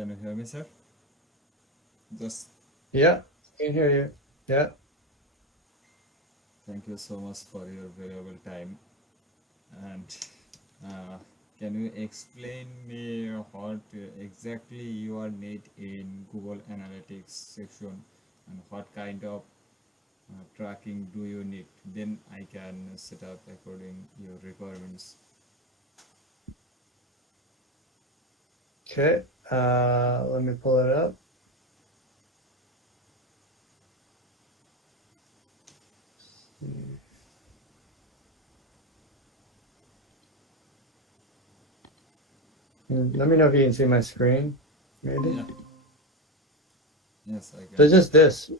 Can you hear me, sir? Just Yeah, I can hear you. Yeah. thank you so much for your valuable time. And uh, can you explain me what exactly you are need in Google Analytics section and what kind of tracking do you need? Then I can set up according your requirements. Okay. Let me pull it up. Let me know if you can see my screen, maybe. Yeah, yes, I So can see. just this.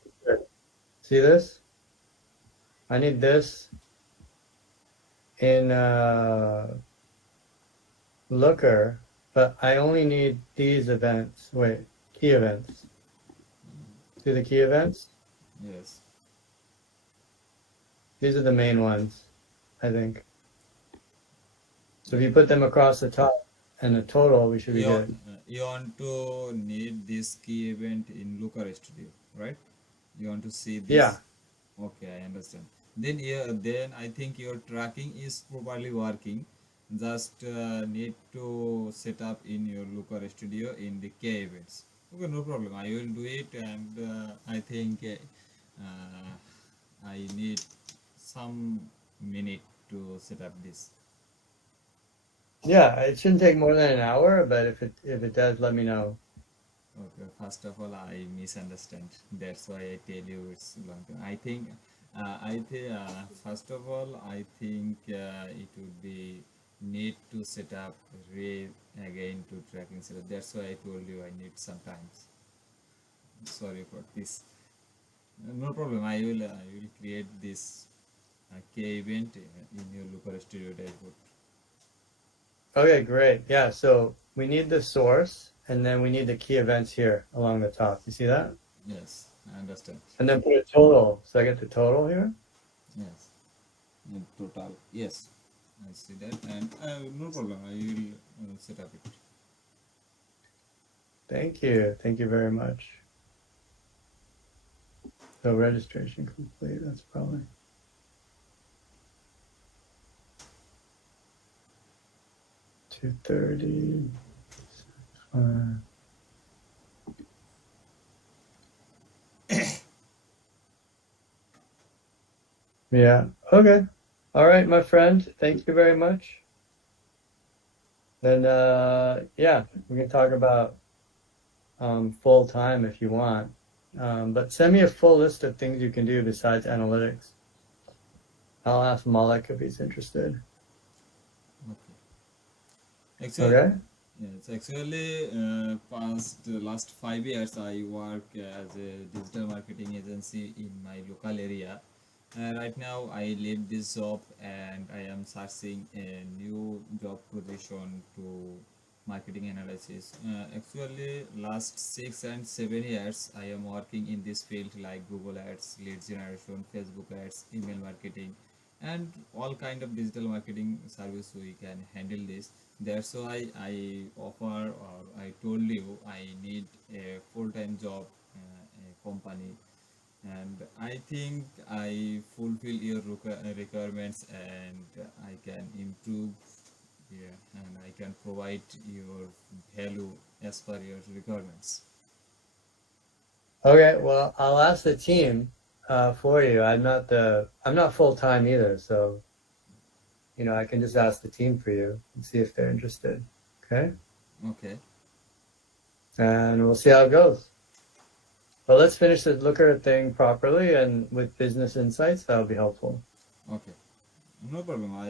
See this? I need this in Looker, but I only need these events. Wait, key events. See the key events? Yes. These are the main ones, I think. So if Yeah. you put them across the top and the total, we should be good. You want to need this key event in Looker Studio, right? You want to see Yeah. this? Okay, I understand. Then yeah, then I think your tracking is properly working. Just need to set up in your Looker Studio in the K events. Okay, no problem. I will do it, and I think I need some minute to set up this. Yeah, it shouldn't take more than an hour, but if it does, let me know. Okay, first of all, I misunderstand. That's why I tell you it's long term. First of all, I think it would be need to set up Ray again to tracking setup. That's why I told you I need some time. Sorry for this. No problem. I will create this K event in your Looker Studio dashboard. Okay, great. Yeah, so we need the source and then we need the key events here along the top. You see that? Yes, I understand. And then put a total. So I get the total here. Yes, in total. Yes, I see that, and no problem. I will set up it. Thank you. Thank you very much. So registration complete. That's probably 2:30. Yeah. Okay. All right, my friend. Thank you very much. Then yeah, we can talk about full time if you want. But send me a full list of things you can do besides analytics. I'll ask Malik if he's interested. Okay. Actually, Okay? yes. Actually, past last 5 years, I work as a digital marketing agency in my local area. Right now, I leave this job and I am searching a new job position to marketing analysis. Actually, last 6 and 7 years, I am working in this field like Google Ads, lead generation, Facebook Ads, email marketing, and all kind of digital marketing service we can handle this. That's why I offer or I told you I need a full-time job, a company, and I think I fulfill your requirements and I can improve, yeah, and I can provide your value as per your requirements. Okay, well, I'll ask the team for you. I'm not full time either, so I can just ask the team for you and see if they're interested. Okay? Okay, And we'll see how it goes. But let's finish the Looker thing properly and with business insights, that'll be helpful. okay, no problem. I